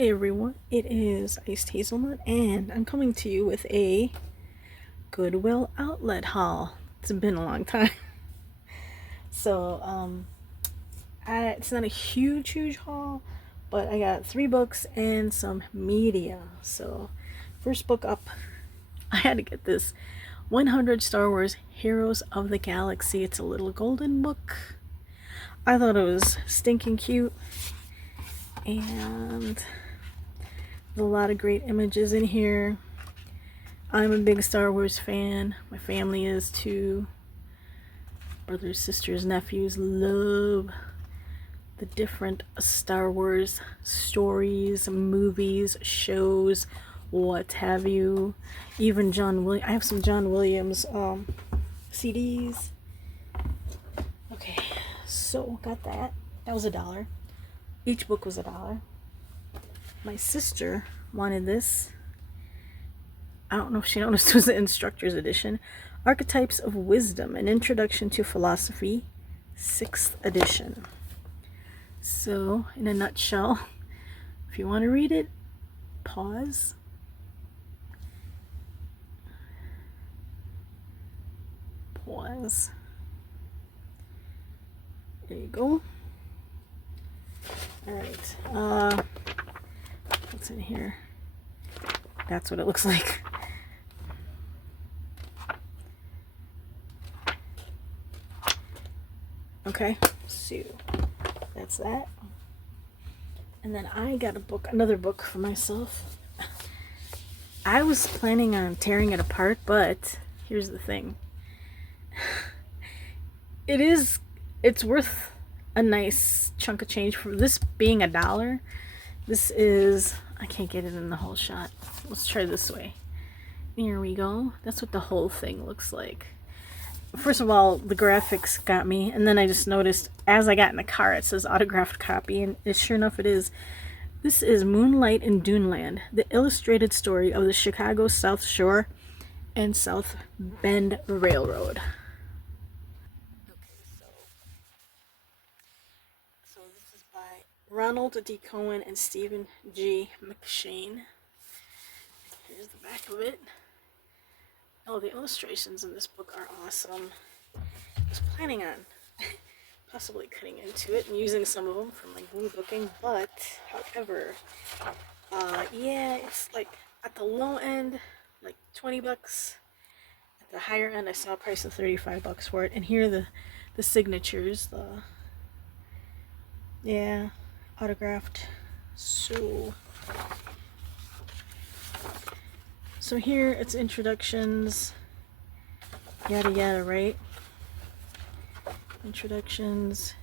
Hey everyone, it is Icedhazelnut, and I'm coming to you with a Goodwill Outlet haul. It's been a long time. So, it's not a huge haul, but I got 3 books and some media. So, first book up, I had to get this 100 Star Wars Heroes of the Galaxy. It's a little golden book. I thought it was stinking cute, and there's a lot of great images in here. I'm a big Star Wars fan. My family is too. Brothers, sisters, nephews love the different Star Wars stories, movies, shows, what have you. Even John Williams. I have some John Williams CDs. Okay, so got that. That was $1. Each book was $1. My sister wanted this. I don't know if she noticed it was the instructor's edition. Archetypes of Wisdom, An Introduction to Philosophy, 6th edition. So, in a nutshell, if you want to read it, pause. Pause. There you go. Alright, what's in here? That's what it looks like. Okay, so that's that. And then I got another book for myself. I was planning on tearing it apart, but here's the thing. It's worth a nice chunk of change for this being $1. This is, I can't get it in the whole shot. Let's try this way. Here we go. That's what the whole thing looks like. First of all, the graphics got me, and then I just noticed as I got in the car it says autographed copy, and sure enough it is. This is Moonlight in Duneland, the illustrated story of the Chicago South Shore and South Bend Railroad. Okay, so this is by Ronald D. Cohen and Stephen G. McShane. Here's the back of it. Oh, the illustrations in this book are awesome. I was planning on possibly cutting into it and using some of them for my blue booking, but however, yeah, it's like at the low end, like $20. At the higher end, I saw a price of $35 for it. And here are the signatures, yeah, autographed. So here it's introductions, yada yada, right? Introductions,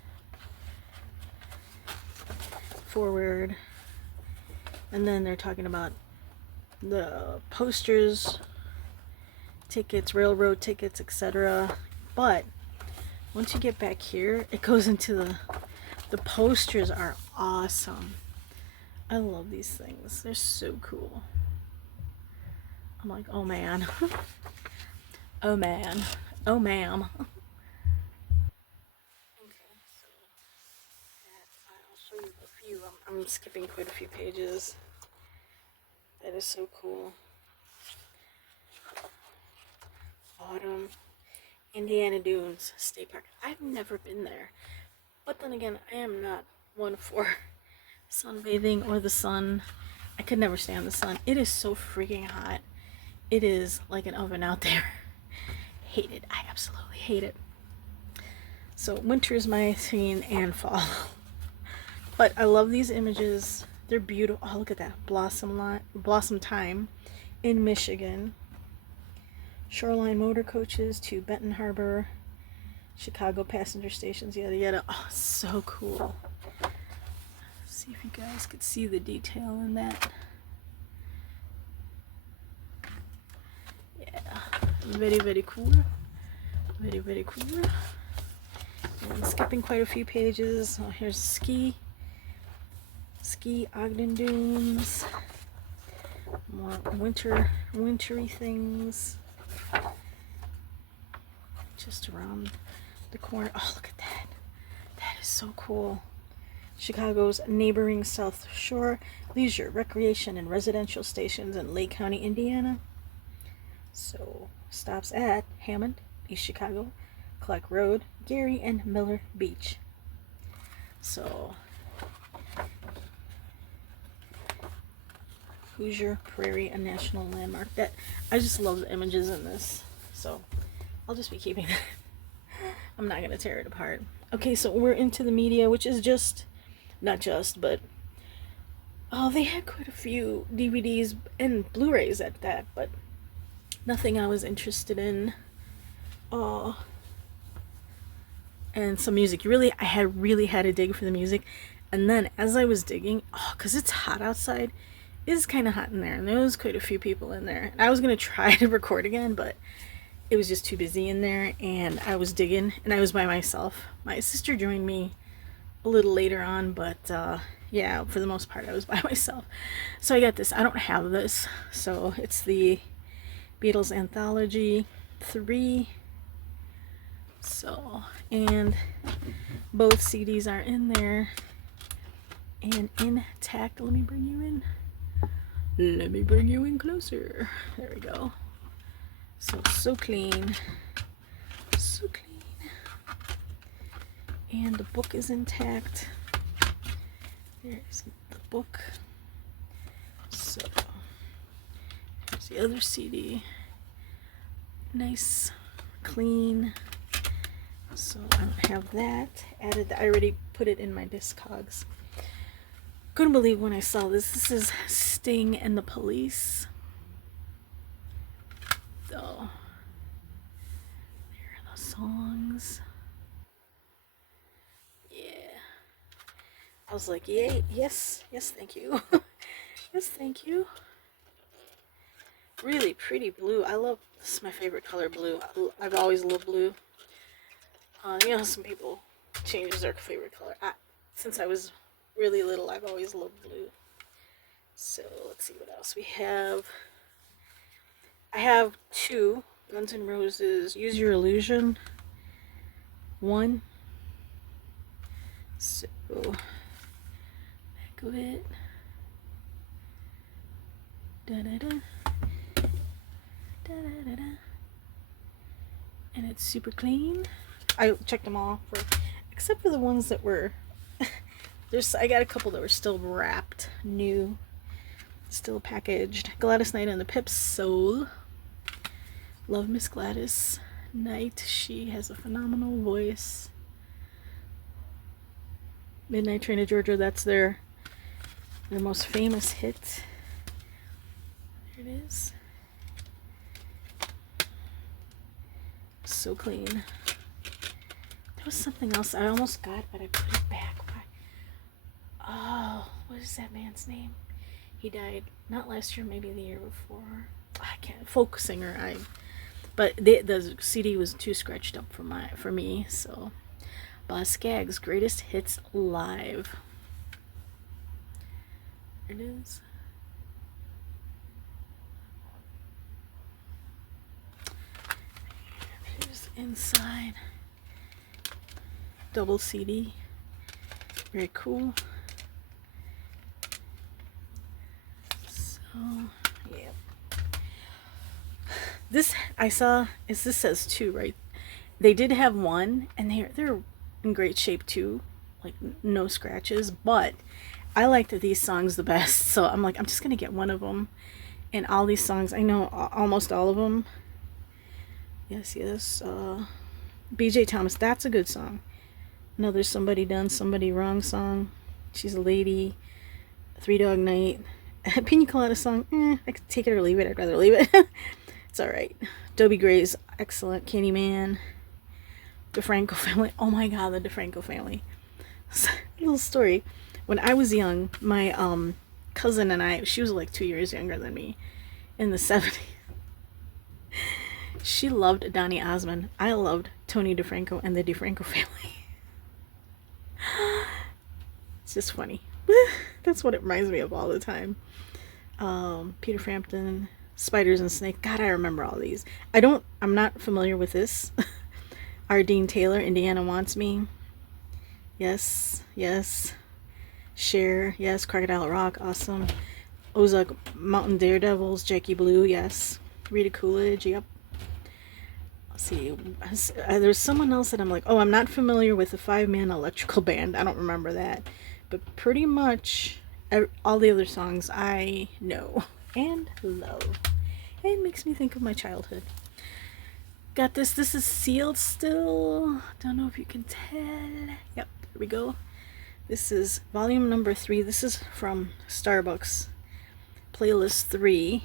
forward, and then they're talking about the posters, tickets, railroad tickets, etc. But once you get back here, it goes into the posters are awesome. I love these things. They're so cool. I'm like, oh man. Oh man. Oh ma'am. Okay, so I'll show you a few. I'm skipping quite a few pages. That is so cool. Autumn. Indiana Dunes State Park. I've never been there. But then again, I am not one for sunbathing or the sun. I could never stand the sun. It is so freaking hot. It is like an oven out there. Hate it. I absolutely hate it. So winter is my scene and fall. But I love these images. They're beautiful. Oh, look at that. Blossom time in Michigan. Shoreline motor coaches to Benton Harbor. Chicago passenger stations, yada yada. Oh, so cool. See if you guys could see the detail in that. Yeah, very cool. Very cool. And I'm skipping quite a few pages. Oh, here's ski Ogden Dunes. More wintry things. Just around the corner. Oh, look at that. That is so cool. Chicago's neighboring South Shore leisure, recreation, and residential stations in Lake County, Indiana. So, stops at Hammond, East Chicago, Clark Road, Gary, and Miller Beach. So, Hoosier Prairie, a national landmark. That I just love the images in this. So, I'll just be keeping that. I'm not going to tear it apart. Okay, so we're into the media, which is just, not just, but, oh, they had quite a few DVDs and Blu-rays at that, but nothing I was interested in. Oh, and some music. I really had to dig for the music. And then as I was digging, oh, because it's hot outside, it is kind of hot in there, and there was quite a few people in there. And I was going to try to record again, but it was just too busy in there, and I was digging, and I was by myself. My sister joined me a little later on, but yeah, for the most part I was by myself. So I got this. I don't have this, so it's the Beatles Anthology 3. So, and both CDs are in there and intact. Let me bring you in. Let me bring you in closer. There we go. So clean. So clean. And the book is intact. There's the book. So, here's the other CD. Nice, clean. So I don't have that added. I already put it in my Discogs. Couldn't believe when I saw this. This is Sting and the Police. So there are the songs. Yeah. I was like, yay, yes, thank you. Yes, thank you. Really pretty blue. This is my favorite color, blue. I've always loved blue. You know, some people change their favorite color. Since I was really little, I've always loved blue. So let's see what else we have. I have 2 Guns N' Roses Use Your Illusion 1. So back of it. Da-da-da. Da-da-da-da. And it's super clean. I checked them all except for the ones that were I got a couple that were still wrapped, new, still packaged. Gladys Knight and the Pips Soul. Love Miss Gladys Knight. She has a phenomenal voice. Midnight Train to Georgia, that's their most famous hit. There it is. So clean. There was something else I almost got, but I put it back. Oh, what is that man's name? He died not last year, maybe the year before. I can't. Folk singer. But the CD was too scratched up for me. So, Boz Scaggs' Greatest Hits Live. There it is. Here's inside. Double CD. Very cool. Yeah. This I saw this says 2, right? They did have 1, and they're in great shape too, like no scratches. But I liked these songs the best, so I'm like, I'm just gonna get one of them. And all these songs, I know almost all of them. Yes. B.J. Thomas, that's a good song. Another Somebody Done Somebody Wrong song. She's a Lady. Three Dog Night. Pina Colada song, I could take it or leave it. I'd rather leave it. It's alright. Dobie Gray's excellent. Candyman. DeFranco family. Oh my god, the DeFranco family. Little story. When I was young, my cousin and I, she was like 2 years younger than me, in the 70s. She loved Donny Osmond. I loved Tony DeFranco and the DeFranco family. It's just funny. That's what it reminds me of all the time. Peter Frampton, Spiders and Snakes. God, I remember all these. I'm not familiar with this. R. Dean Taylor, Indiana Wants Me. Yes. Cher, yes. Crocodile Rock, awesome. Ozark Mountain Daredevils, Jackie Blue, yes. Rita Coolidge, yep. Let's see. There's someone else that I'm like, oh, I'm not familiar with the 5-man electrical band. I don't remember that. But pretty much all the other songs I know and love. It makes me think of my childhood. Got this. This is sealed still. Don't know if you can tell. Yep, here we go. This is volume number 3. This is from Starbucks. Playlist 3.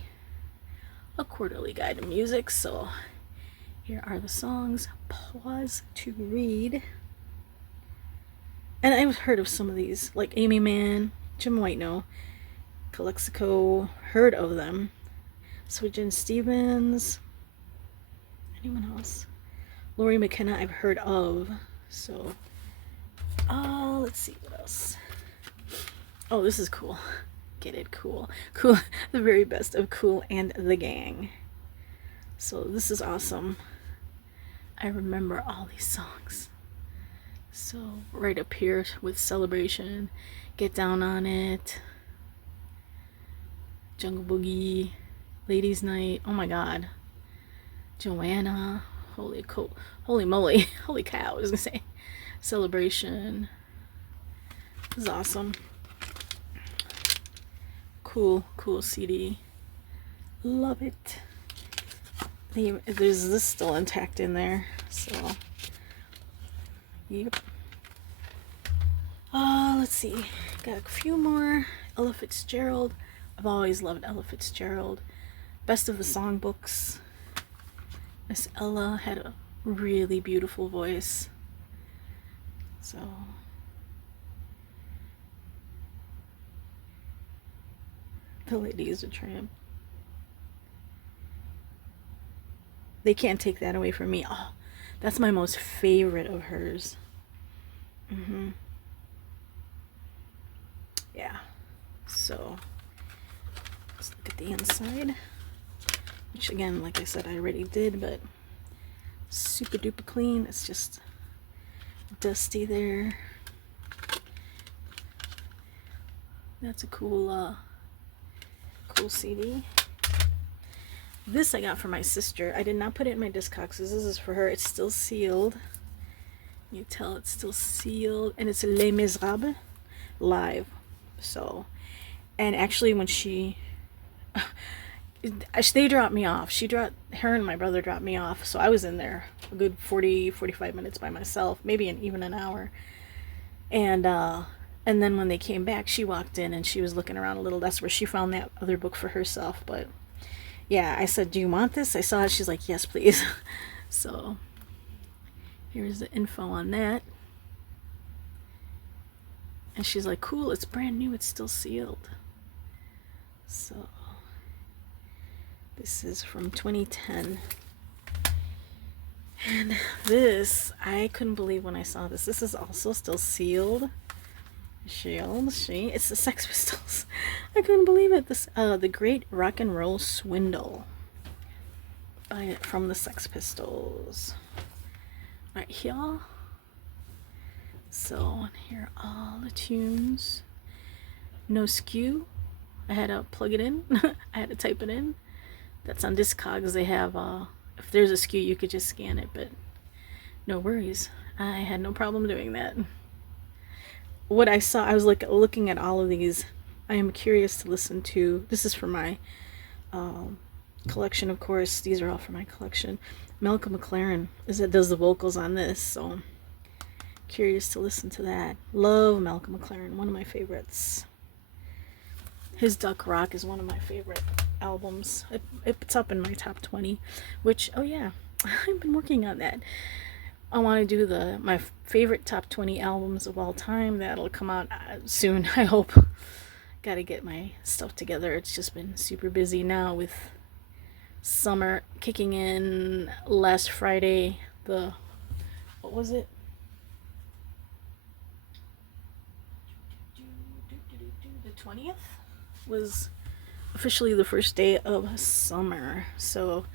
A quarterly guide to music. So here are the songs. Pause to read. And I've heard of some of these, like Amy Mann, Jim White, no. Calexico, heard of them. Switchin' Stevens. Anyone else? Lori McKenna, I've heard of. So, let's see what else. Oh, this is cool. Get it? Cool. Cool. The very best of Kool and the Gang. So, this is awesome. I remember all these songs. So, right up here with Celebration, Get Down on It, Jungle Boogie, Ladies Night, oh my god, Joanna, holy moly, holy cow, I was gonna say, Celebration, this is awesome, cool CD, love it. There's this still intact in there, so, yep. Let's see, got a few more. Ella Fitzgerald, I've always loved Ella Fitzgerald. Best of the Songbooks. Miss Ella had a really beautiful voice. So, The Lady is a Tramp. They can't take that away from me. Oh, that's my most favorite of hers. Yeah. So, let's look at the inside. Which again, like I said, I already did, but super duper clean. It's just dusty there. That's a cool CD. This I got for my sister. I did not put it in my Discogs. This is for her. It's still sealed. You tell it's still sealed, and it's Les Miserables live. So, and actually when they dropped me off. Her and my brother dropped me off. So I was in there a good 40-45 minutes by myself, maybe even an hour. And then when they came back, she walked in and she was looking around a little. That's where she found that other book for herself. But yeah, I said, do you want this? I saw it. She's like, yes, please. So here's the info on that. And she's like, cool, it's brand new. It's still sealed. So this is from 2010. And this, I couldn't believe when I saw this. This is also still sealed. It's the Sex Pistols. I couldn't believe it. This, The Great Rock and Roll Swindle. From the Sex Pistols. Right here. So, here are all the tunes. No skew. I had to plug it in. I had to type it in. That's on Discogs. They have, if there's a skew, you could just scan it, but no worries. I had no problem doing that. What I saw, I was like looking at all of these. I am curious to listen to. This is for my collection, of course. These are all for my collection. Malcolm McLaren does the vocals on this, so curious to listen to that. Love Malcolm McLaren, one of my favorites. His Duck Rock is one of my favorite albums. It's up in my top 20, which, oh yeah, I've been working on that. I want to do my favorite top 20 albums of all time. That'll come out soon, I hope. Gotta get my stuff together. It's just been super busy now with summer kicking in last Friday. What was it? The 20th was officially the first day of summer. So,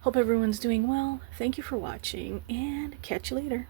hope everyone's doing well. Thank you for watching, and catch you later.